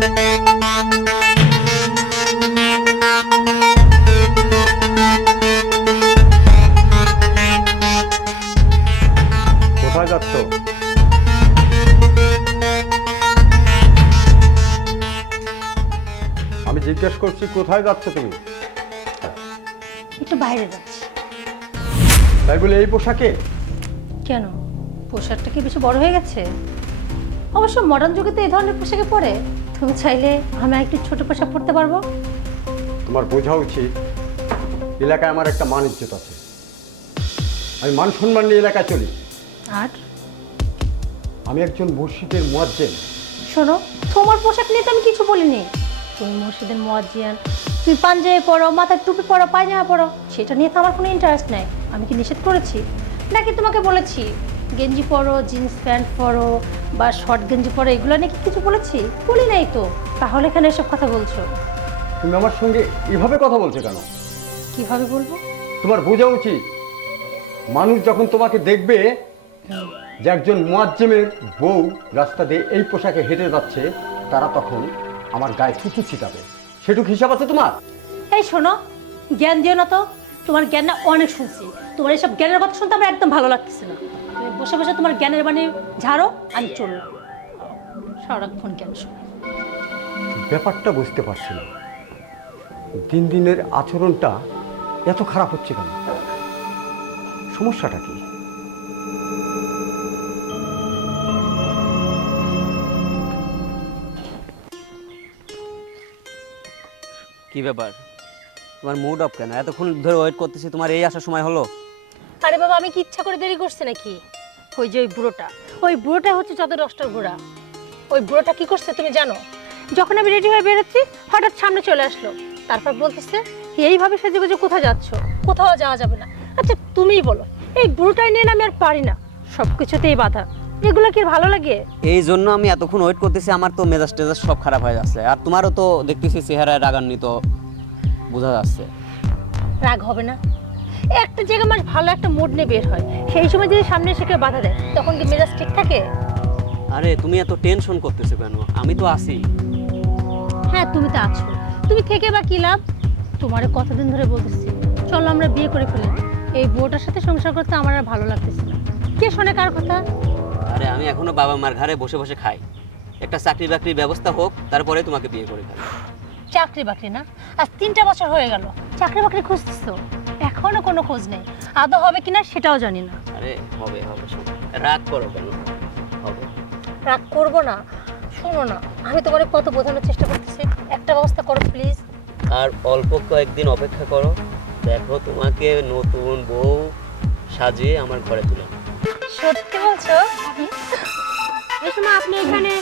কোথায় যাচ্ছ? আমি জিজ্ঞেস করছি কোথায় যাচ্ছ তুমি? একটু বাইরে যাচ্ছি। তাই বলে এই পোশাকে? কেন, পোশাকটা কি বেশি বড় হয়ে গেছে? অবশ্য মডার্ন যুগে তো এই ধরনের পোশাকে পরে। তুমি চাইলে আমি একটু ছোট পোশাক পরতে পারবো। তোমার বোঝা উচিত এলাকায় আমার একটা মান ইজ্জত আছে। আমি মান সম্মান নিয়ে এলাকায় চলি। আর আমি একজন মসজিদের মুয়াজ্জিন। শোনো, তোমার পোশাক নিয়ে তো আমি কিছু বলিনি। তুমি মসজিদের মুয়াজ্জিন, তুমি পাঞ্জাবি পরো, মাথায় টুপি পরো, পায়জামা পরো, সেটা নিয়ে তো আমার কোনো ইন্টারেস্ট নাই। আমি কি নিষেধ করেছি? নাকি তোমাকে বলেছি গেঞ্জি পরো, জিন্স প্যান্ট পরো বা শর্ট গেঞ্জি পরো, এগুলো নিয়ে কি কিছু বলেছি? বলি নাই তো। তাহলে এখানে এসব কথা বলছো? তুমি আমার সঙ্গে এভাবে কথা বলছো কেন? কিভাবে বলবো? তোমার বোঝা উচিত মানুষ যখন তোমাকে দেখবে যে একজন মুয়াজ্জিমের বউ রাস্তা দিয়ে এই পোশাকে হেঁটে যাচ্ছে, তারা তখন আমার গায়ে থুতু ছিটাবে। সেটুকু হিসাব আছে তোমার? এই শোনো, জ্ঞান দিও না তো। তোমার জ্ঞান না অনেক শুনছি। তোমার এইসব জ্ঞানের কথা শুনতে আমার একদম ভালো লাগতেছে না। তুমি বসে বসে তোমার জ্ঞানের বাণী ঝাড়ো, আমি চললাম। সারাক্ষণ জ্ঞান শোনো। ব্যাপারটা বুঝতে পারছি না, দিন দিনের আচরণটা এত খারাপ হচ্ছে কেন? সমস্যাটা কি? কি ব্যাপার, তোমার মুড অফ কেন? এতক্ষণ ধরে ওয়েট করতেছি, তোমার এই আসার সময় হলো? আরে বাবা, আমি কি ইচ্ছা করে দেরি করছি নাকি? ওই যে ওই বুড়োটা হচ্ছে যত নষ্টের বুড়া। ওই বুড়োটা কি করছে তুমি জানো? যখন আমি রেডি হয়ে বেরোচ্ছি, হঠাৎ সামনে চলে আসলো। তারপর বলতেছে এইভাবে সেজে গুজে কোথায় যাচ্ছ? কোথাও যাওয়া যাবে না। আচ্ছা তুমিই বলো, এই বুড়োটাই নিয়ে আমি আর পারি না, সব কিছুতেই বাধা। এগুলো কি ভালো লাগে? এই জন্য আমি এতক্ষণ ওয়েট করতেছি। আমার তো মেজাজ টেজাজ সব খারাপ হয়ে যাচ্ছে, আর তোমারও তো দেখতেছি চেহারায় রাগান্বিত বোঝা যাচ্ছে। রাগ হবে না? একটা জায়গায় আমার ভালো একটা মুড নিয়ে বের হয়, সেই সময় যদি সামনে এসে কেউ বাধা দেয়, তখন কি মেজাজ ঠিক থাকে? আরে তুমি এত টেনশন করতেছো কেন? আমি তো আছি। হ্যাঁ তুমি তো আছো, তুমি থেকে বা কি লাভ? তোমারে কতদিন ধরে বলতেছি চলো আমরা বিয়ে করে ফেলি। এই বউটার সাথে সংসার করতে আমার আর ভালো লাগতেছে না। কে শোনে কার কথা? আরে আমি এখনো বাবা মার ঘরে বসে বসে খাই। একটা চাকরি বাকরির ব্যবস্থা হোক, তারপরে তোমাকে বিয়ে করে ফেলবো। চাকরি বাকরি না? আজ 3টা বছর হয়ে গেল চাকরি বাকরি খুঁজতেছো, এখনো কোনো খোঁজ নেই। আদৌ হবে কিনা সেটাও জানি না। আরে হবে হবে, শোনো, রাগ করো কেন? হবে। রাগ করবো না, শোনো না, আমি তোমারে কত বোঝানোর চেষ্টা করতেছি, একটা ব্যবস্থা করো প্লিজ। আর অল্প কয়েকদিন অপেক্ষা করো, দেখো তোমাকে নতুন বউ সাজিয়ে আমার ঘরে তুলে। সত্যি বলছো? এই সময় আপনি এখানে?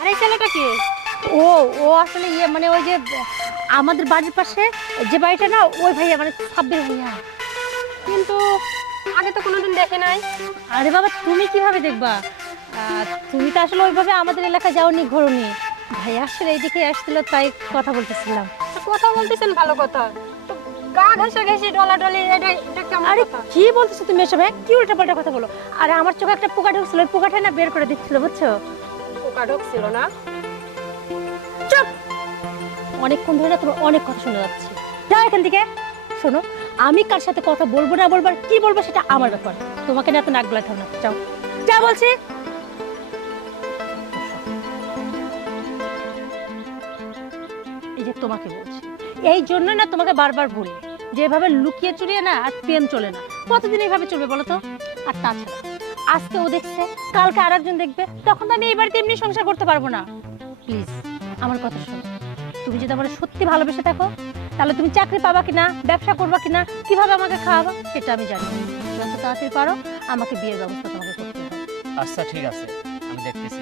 আর এই ছেলেটা কে? ও ও আসলে মানে ওই যে আমাদের বাড়ির পাশে যে বাড়িটা না, ওই ভাইয়া, মানে সাব্বির ভাইয়া। কিন্তু আগে তো কোনোদিন দেখে নাই। আরে বাবা তুমি কিভাবে দেখবা? তুমি তো আসলে ওইভাবে আমাদের এলাকায় যাওনি, ঘোরোনি। ভাইয়া আসলে এইদিকে আসছিল, তাই কথা বলতেছিলাম। কথা বলতেছেন ভালো কথা, তো গা ঘেঁষে ঘেঁষে ডলাডলি, এটা কেমন আরে কথা? কি বলতেছো তুমি এসব? কি উল্টাপাল্টা কথা বলো? আরে আমার চোখে একটা পোকা ঢুকছিল, ওই পোকাটা না বের করে দিচ্ছিল, বুঝছো? পোকা ঢুকছিল না? চুপ! অনেকক্ষণ ধরে না তোমার অনেক কথা শোনা যাচ্ছে। যাও এখান থেকে। শোনো, আমি কার সাথে কথা বলবো না বলবো আর কি বলবো সেটা আমার ব্যাপার। তোমাকে না এত নাক গলাতে হবে না। যাও যা বলছি। এই যে তোমাকে বলছি, এই জন্য না তোমাকে বারবার বলি যেভাবে লুকিয়ে চুরিয়ে না আর প্রেম চলে না। কতদিন এইভাবে চলবে বলো তো? আর তাছাড়া আজকে ও দেখছে, কালকে আরেকজন দেখবে, তখন তো আমি এই বাড়িতে এমনি সংসার করতে পারবো না। প্লিজ আমার কথা শোনো। তুমি যদি আমার সত্যি ভালোবেসে থাকো, তাহলে তুমি চাকরি পাবা কিনা, ব্যবসা করবা কিনা, কিভাবে আমাকে খাওয়াবা সেটা আমি জানি। যত তাড়াতাড়ি পারো আমাকে বিয়ের ব্যবস্থা তোমাকে করতে হবে। আচ্ছা ঠিক আছে, আমি দেখতেছি।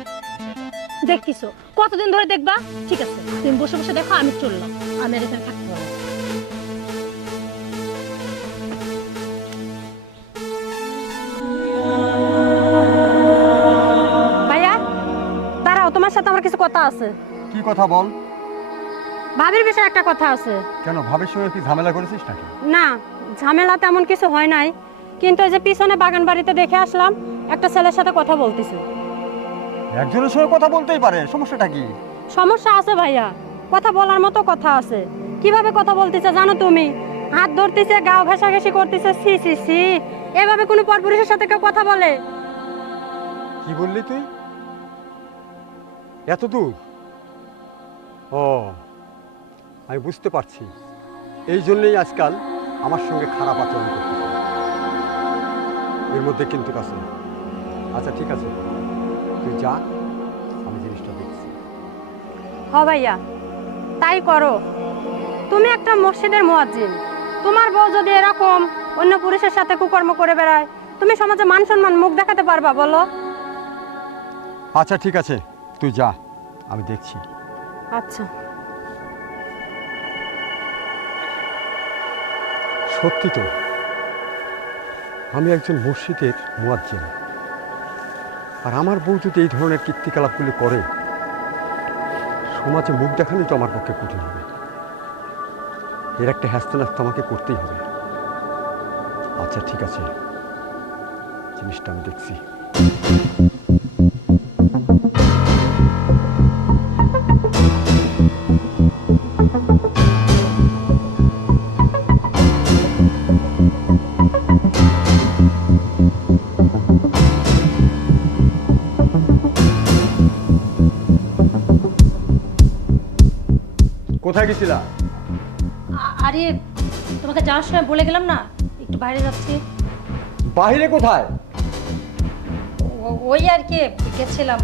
দেখতেছো? কতদিন ধরে দেখবা? ঠিক আছে তুমি বসে বসে দেখো, আমি চললাম। আমি আর এখানে থাকতে পারবো না। ভাইয়া দাঁড়াও, তোমার সাথে আমার কিছু কথা আছে। কি কথা বল? ভাবির বিষয়ে একটা কথা আছে। কেন, ভাবির সঙ্গে কি ঝামেলা করেছিস নাকি? না, ঝামেলা তেমন কিছু হয় নাই, কিন্তু এই যে পিছনে বাগান বাড়িতে দেখে আসলাম একটা ছেলের সাথে কথা বলতেছে। একজনের সঙ্গে কথা বলতেই পারে, সমস্যাটা কি? সমস্যা আছে ভাইয়া, কথা বলার মতো কথা আছে। কিভাবে কথা বলতেছে জানো তুমি? হাত ধরতেছে, গাও ঘেঁষাঘেঁষি করতেছে। সি সি সি, এভাবে কোনো পরপুরুষের সাথে কেউ কথা বলে? কি বললি তুই? এত দূর? ও, আমি বুঝতে পারছি। এই জন্যই আজকাল আমার সঙ্গে খারাপ আচরণ করতেছে। এর মধ্যে কিন্তু আছে। আচ্ছা ঠিক আছে, তুই যা, আমি জিনিসটা দেখছি। হ ভাইয়া, তাই করো। তুমি একটা মসজিদের মুয়াজ্জিন, তোমার বউ যদি এরকম অন্য পুরুষের সাথে কুকর্ম করে বেড়ায়, তুমি সমাজে মান সম্মান মুখ দেখাতে পারবা বলো? আচ্ছা ঠিক আছে, তুই যা, আমি দেখছি। আচ্ছা। সত্যি তো, আমি একজন মসজিদের মুয়াজ্জিন, আর আমার বউ যদি এই ধরনের কীর্তিকলাপগুলি করে, সমাজে মুখ দেখানোই তো আমার পক্ষে কঠিন হবে। এর একটা হ্যাস্ত আমাকে করতেই হবে। আচ্ছা ঠিক আছে, জিনিসটা আমি দেখছি। কোথায় গেছিলা? আরে তোমাকে যাওয়ার সময় বলে গেলাম না, একটু বাইরে যাচ্ছি। বাইরে কোথায়? ওই আর কি, গেছিলাম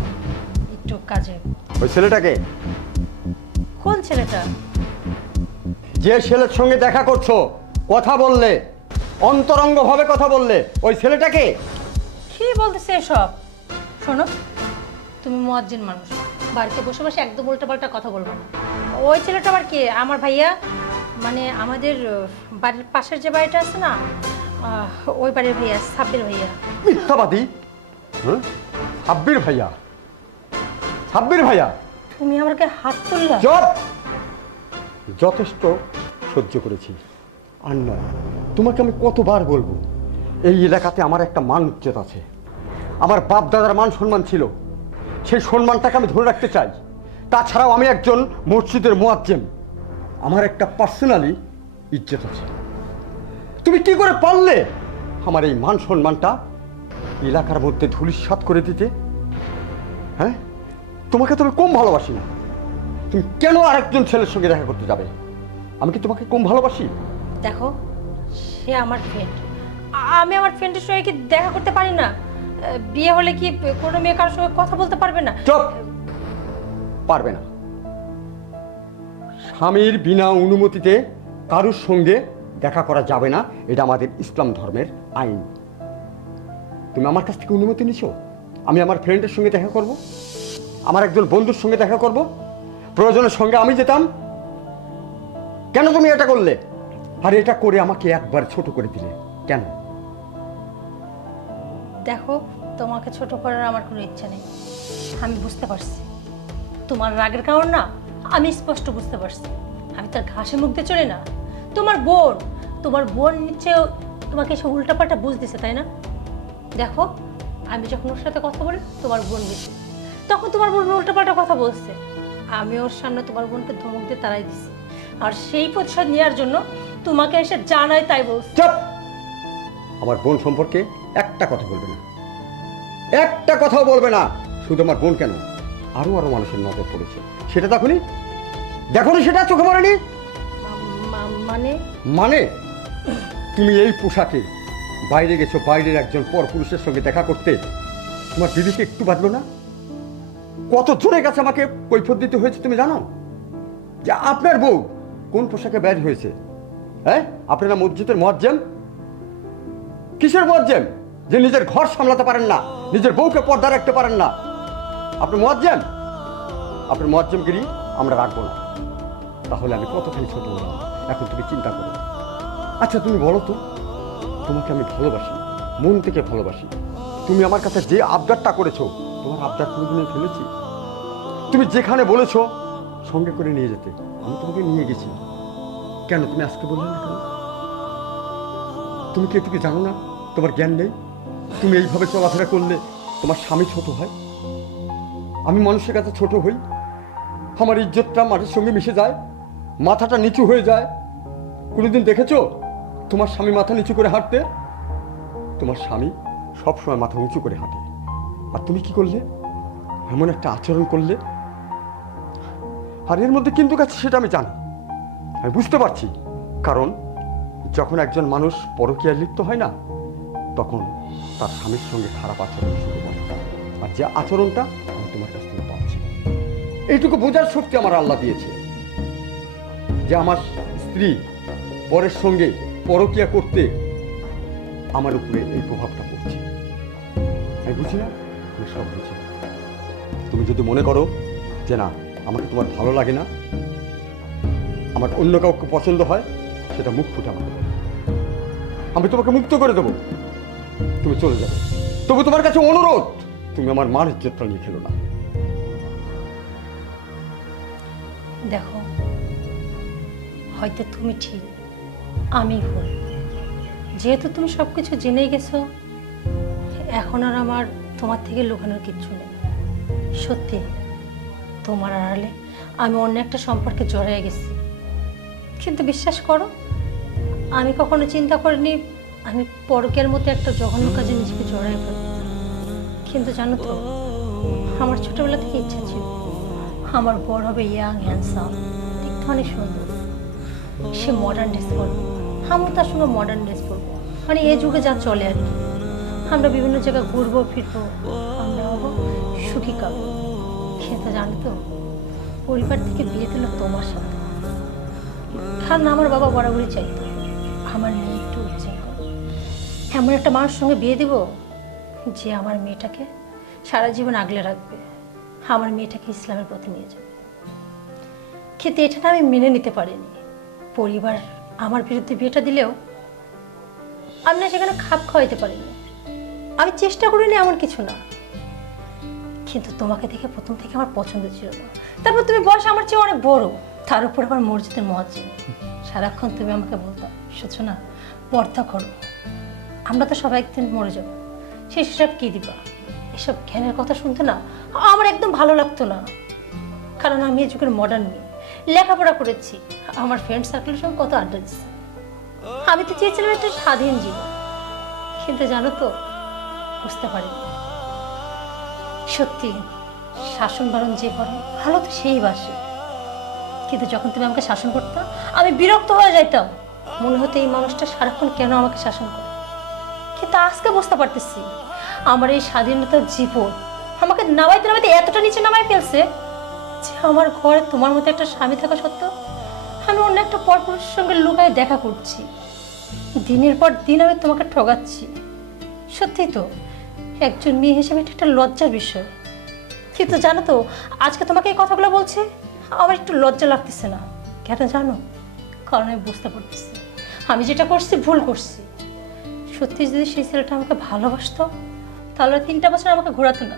একটু কাজে। ওই ছেলেটাকে? কোন ছেলেটা? যে ছেলের সঙ্গে দেখা করছো, কথা বললে, অন্তরঙ্গভাবে কথা বললে, ওই ছেলেটাকে? কি বলতেছে এসব? শোনো, তুমি মুয়াজ্জিন মানুষ, বাড়িতে বসে বসে একদম উল্টাপাল্টা কথা বলবো না। ওই ছেলেটা আবার কে? আমার ভাইয়া, মানে আমাদের বাড়ির পাশের যে বাড়িটা আছে না, ওই বাড়ির ভাইয়া, সাব্বির ভাইয়া। মিথ্যাবাদী! হ্যাঁ, সাব্বির ভাইয়া? সাব্বির ভাইয়া? তুমি আমাকে হাত তুললা? চুপ! যথেষ্ট সহ্য করেছি, আর নয়। তোমাকে আমি কতবার বলবো, এই এলাকাতে আমার একটা মান ইজ্জত আছে, আমার বাপ দাদার মান সম্মান ছিল, সেই সম্মানটাকে আমি ধরে রাখতে চাই। তাছাড়াও আমি একজন মসজিদের মুয়াজ্জিন, আমার একটা পার্সোনালি ইজ্জত আছে। তুমি কি করে পারলে আমার এই মান সম্মানটা এলাকার মধ্যে ধূলিসাৎ করে দিতে? হ্যাঁ, তোমাকে তো আমি কম ভালোবাসি না। তুমি কেন আরেকজন ছেলের সঙ্গে দেখা করতে যাবে? আমি কি তোমাকে কম ভালোবাসি? দেখো, সে আমার ফ্রেন্ড, আমি আমার ফ্রেন্ডের সঙ্গে কি দেখা করতে পারি না? বিয়ে হলে কি কোনো মেয়ে কারোর সঙ্গে কথা বলতে পারবে না? চুপ! পারবে না। স্বামীর বিনা অনুমতিতে কারোর সঙ্গে দেখা করা যাবে না, এটা আমাদের ইসলাম ধর্মের আইন। তুমি আমার কাছ থেকে অনুমতি নিছো আমি আমার ফ্রেন্ডের সঙ্গে দেখা করব, আমার একজন বন্ধুর সঙ্গে দেখা করব, প্রয়োজনের সঙ্গে আমি যেতাম? কেন তুমি এটা করলে? আর এটা করে আমাকে একবার ছোট করে দিলে কেন? দেখো, তোমাকে ছোট করার আমার কোনো ইচ্ছা নেই। আমি বুঝতে পারছি তোমার রাগের কারণ না, আমি স্পষ্ট বুঝতে পারছি। আমি তার ঘাসে মুখ দিয়ে চলি না। তোমার বোন নিশ্চয় তোমাকে এসে উল্টাপাল্টা বুঝ দিছে, তাই না? দেখো, আমি যখন ওর সাথে কথা বলি, তোমার বোন বেশি, তখন তোমার বোন উল্টাপাল্টা কথা বলছে। আমি ওর সামনে তোমার বোনকে ধমক দিয়ে তাড়াই দিছি, আর সেই প্রতিশোধ নেওয়ার জন্য তোমাকে এসে জানাই তাই বলছি। চুপ! আমার বোন সম্পর্কে একটা কথা বলবে না, একটা কথাও বলবে না। শুধু আমার বোন কেন, আরো আরো মানুষের নজর পড়েছে, সেটা দেখনি? দেখনি সেটা চোখে পড়েনি? মানে মানে তুমি এই পোশাকে বাইরে গেছো, বাইরের একজন পরপুরুষের সঙ্গে দেখা করতে, তোমার দিদিকে একটু বাঁধলো না? কত জনের কাছে আমাকে কৈফিয়ত দিতে হয়েছে তুমি জানো? যে আপনার বউ কোন পোশাকে বের হয়েছে। হ্যাঁ, আপনারা মসজিদের মুয়াজ্জিন? কিসের মুয়াজ্জিন যে নিজের ঘর সামলাতে পারেন না, নিজের বউকে পর্দা রাখতে পারেন না? আপনি মুয়াজ্জিন? আপনার মুয়াজ্জিনগিরি আমরা রাখবো না। তাহলে আমি কতখানি ছোট হলাম, এখন তুমি চিন্তা করো। আচ্ছা তুমি বলো তো, তোমাকে আমি ভালোবাসি, মন থেকে ভালোবাসি। তুমি আমার কাছে যে আবদারটা করেছো, তোমার আবদার কোনোদিনই ফেলেছি? তুমি যেখানে বলেছো সঙ্গে করে নিয়ে যেতে, আমি তোমাকে নিয়ে গেছি। কেন তুমি আজকে বললে না কেন? তুমি কি এটুকু জানো না? তোমার জ্ঞান নেই? তুমি এইভাবে চলাফেরা করলে তোমার স্বামী ছোট হয়। আমি মানুষের কাছে ছোট হই, আমার ইজ্জতটা মাটির সঙ্গে মিশে যায়, মাথাটা নিচু হয়ে যায়। কোনোদিন দেখেছো তোমার স্বামী মাথা নিচু করে হাঁটতে? তোমার স্বামী সবসময় মাথা উঁচু করে হাঁটে, আর তুমি কি করলে? এমন একটা আচরণ করলে। আর এর মধ্যে কিন্তু কাছে সেটা আমি জানি, আমি বুঝতে পারছি। কারণ যখন একজন মানুষ পরকীয়ায় লিপ্ত হয় না, তখন তার স্বামীর সঙ্গে খারাপ আচরণ শুরু করে। আর যে আচরণটা আমি তোমার কাছ থেকে পাচ্ছি, এইটুকু বোঝার শক্তি আমার আল্লাহ দিয়েছে যে আমার স্ত্রী পরের সঙ্গে পরকীয়া করতে আমার উপরে এই প্রভাবটা পড়ছে। আমি বুঝি না, আমি সব বুঝি। তুমি যদি মনে করো যে না, আমাকে তোমার ভালো লাগে না, আমার অন্য কাউকে পছন্দ হয়, সেটা মুখ ফুটে আমাকে বলো। আমি তোমাকে মুক্ত করে দেবো, তুমি চলে যাবে। তবু তোমার কাছে অনুরোধ, তুমি আমার মান ইজ্জতটা নিয়ে খেলো না। দেখো, হয়তো তুমি ঠিক, আমি ভুল। যেহেতু তুমি সব কিছু জেনেই গেছো, এখন আর আমার তোমার থেকে লুকানোর কিচ্ছু নেই। সত্যি, তোমার আড়ালে আমি অন্য একটা সম্পর্কে জড়িয়ে গেছি। কিন্তু বিশ্বাস করো, আমি কখনো চিন্তা করিনি আমি পরকের মতো একটা জঘন্য কাজে নিজেকে জড়িয়ে ফেলব। কিন্তু জানো তো, আমার ছোটবেলা থেকে ইচ্ছা ছিল আমার বড় হবে ইয়াং হ্যান্ডসাম, দেখতে অনেক সুন্দর, সে মডার্ন ড্রেস পরবে, আমিও তার সঙ্গে মডার্ন ড্রেস পরবো। মানে এই যুগে যা চলে আর কি। আমরা বিভিন্ন জায়গায় ঘুরবো ফিরবো, আমরা হবো সুখী কাবু। কিন্তু জানো তো, পরিবার থেকে বিয়ে দিল তোমার সাথে। কারণ আমার বাবা বরাবরই চাইতো আমার মেয়ে একটু উচ্ছৃঙ্খল, এমন একটা মানুষের সঙ্গে বিয়ে দিব যে আমার মেয়েটাকে সারা জীবন আগলে রাখবে, আমার মেয়েটাকে ইসলামের পথে নিয়ে যাবে। কিন্তু এটা না আমি মেনে নিতে পারিনি। পরিবার আমার বিরুদ্ধে বিয়েটা দিলেও আমি না সেখানে খাপ খাওয়াইতে পারিনি। আমি চেষ্টা করিনি, এমন কিছু না। কিন্তু তোমাকে দেখে প্রথম থেকে আমার পছন্দ ছিল না। তারপর তুমি বয়স আমার চেয়ে অনেক বড়, তার উপর আবার মসজিদের মুয়াজ্জিন। সারাক্ষণ তুমি আমাকে বলতো, শুনছো না, পর্দা করো, আমরা তো সবাই একদিন মরে যাবো, সেই হিসাব কি দিবা? এসব জ্ঞানের কথা শুনতে না আমার একদম ভালো লাগতো না। কারণ আমি এই যুগের মডার্ন মেয়ে, লেখাপড়া করেছি, আমার ফ্রেন্ড সার্কেলের সঙ্গে কত আড্ডা দিচ্ছি। আমি তো চেয়েছিলাম একটা স্বাধীন জীবন। কিন্তু জানো তো, বুঝতে পারিনি। সত্যি, শাসন বারণ যে করে ভালো তো সেই বাসে। কিন্তু যখন তুমি আমাকে শাসন করতাম, আমি বিরক্ত হয়ে যাইতাম। মনে হতো এই মানুষটা সারাক্ষণ কেন আমাকে শাসন করে। কিন্তু আজকে বুঝতে পারতেছি, আমার এই স্বাধীনতার জীবন আমাকে নামাইতে নামাইতে এতটা নিচে নামাই ফেলছে যে আমার ঘরে তোমার মতো একটা স্বামী থাকা সত্ত্বেও আমি অন্য একটা পরপুরুষের সঙ্গে লুকায় দেখা করছি। দিনের পর দিন আমি তোমাকে ঠগাচ্ছি। সত্যি তো, একজন মেয়ে হিসেবে এটা একটা লজ্জার বিষয়। কিন্তু জানো তো, আজকে তোমাকে এই কথাগুলো বলছে আমার একটু লজ্জা লাগতেছে না। কেন জানো? কারণ আমি বুঝতে পারতেছি আমি যেটা করছি ভুল করছি। সত্যি যদি সেই ছেলেটা আমাকে ভালোবাসতো, তাহলে 3টা বছর আমাকে ঘোরাতো না,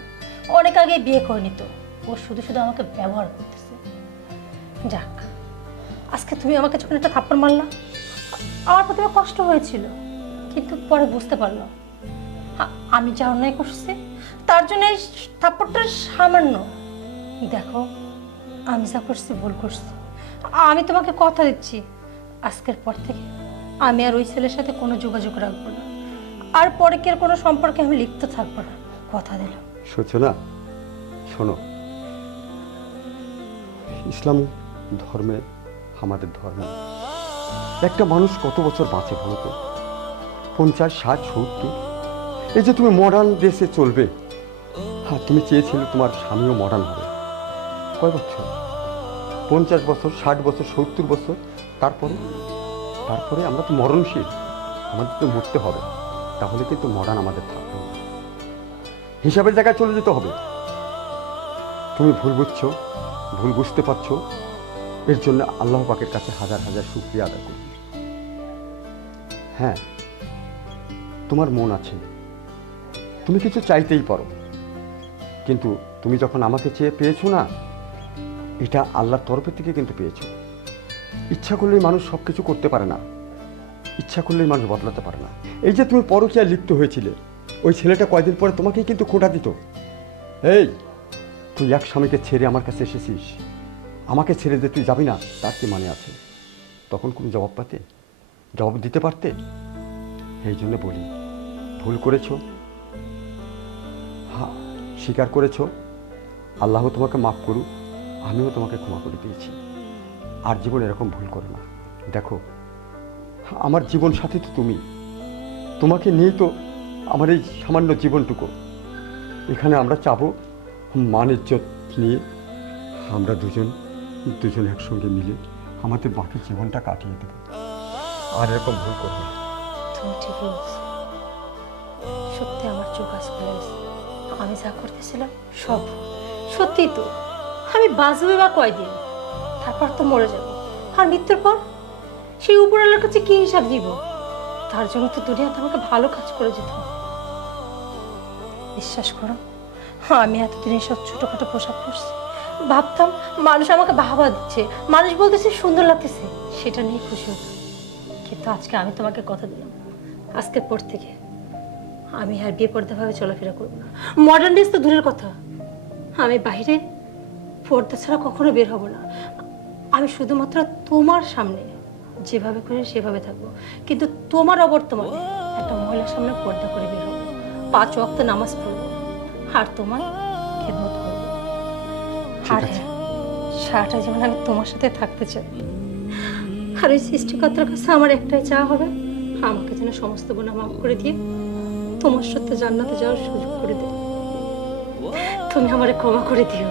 অনেক আগে বিয়ে করে নিত। ও শুধু শুধু আমাকে ব্যবহার করতেছে। যাক, আজকে তুমি আমাকে যখন একটা থাপ্পড় মারলা, আমার প্রথমে কষ্ট হয়েছিল, কিন্তু পরে বুঝতে পারলাম আমি যা অন্যায় করছি তার জন্য এই থাপ্পড়টা সামান্য। দেখো, আমি যা করছি ভুল করছি। আমি তোমাকে কথা দিচ্ছি, আজকের পর থেকে আমি আর ওই ছেলের সাথে কোনো যোগাযোগ রাখবো না, আর পরে কি আর কোনো সম্পর্কে আমি লিপ্ত থাকবো না, কথা দিলাম। সূচনা, শোনো, ইসলাম ধর্মে, আমাদের ধর্মে একটা মানুষ কত বছর বাঁচে বলো তো? 50, 60, 70। এই যে তুমি মডার্ন দেশে চলবে, হ্যাঁ, তুমি চেয়েছিলে তোমার স্বামীও মডার্ন হবে। কয় বছর? 50 বছর, 60 বছর, 70 বছর। তারপরে আমরা তো মরণশীল, আমাদের তো মরতে হবে। তাহলে কিন্তু মডার্ন আমাদের থাকবে না, হিসাবের জায়গায় চলে যেতে হবে। তুমি ভুল বুঝছো, ভুল বুঝতে পারছো, এর জন্য আল্লাহ পাকের কাছে হাজার হাজার শুকরিয়া আদায় করি। হ্যাঁ, তোমার মন আছে, তুমি কিছু চাইতেই পারো, কিন্তু তুমি যখন আমাকে চেয়ে পেয়েছো না, এটা আল্লাহর তরফের থেকে কিন্তু পেয়েছো। ইচ্ছা করলেই মানুষ সব কিছু করতে পারে না, ইচ্ছা করলেই মানুষ বদলাতে পারে না। এই যে তুমি পরকীয়ায় লিপ্ত হয়েছিলে, ওই ছেলেটা কয়দিন পরে তোমাকেই কিন্তু খোঁটা দিত। এই, তুই এক স্বামীকে ছেড়ে আমার কাছে এসেছিস, আমাকে ছেড়ে যে তুই যাবি না তার কি মানে আছে? তখন কোনো জবাব দিতে পারতে? এই জন্য বলি, ভুল করেছো, হ্যাঁ স্বীকার করেছো, আল্লাহ তোমাকে মাফ করুক, আমিও তোমাকে ক্ষমা করে দিয়েছি। আর জীবনে এরকম ভুল করো না। দেখো, আমার জীবন সাথী তো তুমি, তোমাকে নিয়েই তো আমার এই সামান্য জীবনটুকু। এখানে আমরা চাবো মান ইজ্জত নিয়ে আমরা দুজন একসঙ্গে মিলে আমাদের বাকি জীবনটা কাটিয়ে দেবো। আর এরকম ভুল করবো না। তুমি ঠিক বলছো, সত্যি আমার চোখ আজ খুলে গেছে। আমি যা করতেছিলাম সব ভুল। সত্যি তো, আমি বাঁচবে বা কয়দিন, তারপর তো মরে যাব। আর মৃত্যুর পর সেই উপরওয়ালার কাছে কি হিসাব দিব? তার জন্য তো দুনিয়াতে আমাকে ভালো কাজ করে যেত। বিশ্বাস করো, আমি এতদিন এসব ছোটখাটো পোশাক পরছি, ভাবতাম মানুষ আমাকে বাহবা দিচ্ছে, মানুষ বলতেছে সুন্দর লাগতেছে, সেটা নিয়ে খুশি হতাম। কিন্তু আজকে আমি তোমাকে কথা দিলাম, আজকের পর থেকে আমি আর বিয়ে পর্দাভাবে চলাফেরা করবো না। মডার্ন ড্রেস তো দূরের কথা, আমি বাইরে পর্দা ছাড়া কখনো বের হব না। আমি শুধুমাত্র তোমার সামনে যেভাবে করে সেভাবে থাকবো, কিন্তু তোমার অবর্তমানে একটা মহিলার সামনে পর্দা করে বের হবো, 5 ওয়াক্ত নামাজ পড়বো, আর তোমার খেদমত করবো। আর হ্যাঁ, সারাটা জীবন আমি তোমার সাথে থাকতে চাই। আর ওই সৃষ্টিকর্তার কাছে আমার একটাই চাওয়া হবে, আমাকে যেন সমস্ত গুনাহ মাফ করে দিয়ে তোমার সাথে জান্নাতে যাওয়ার সুযোগ করে দিও। তুমি আমারে ক্ষমা করে দিও।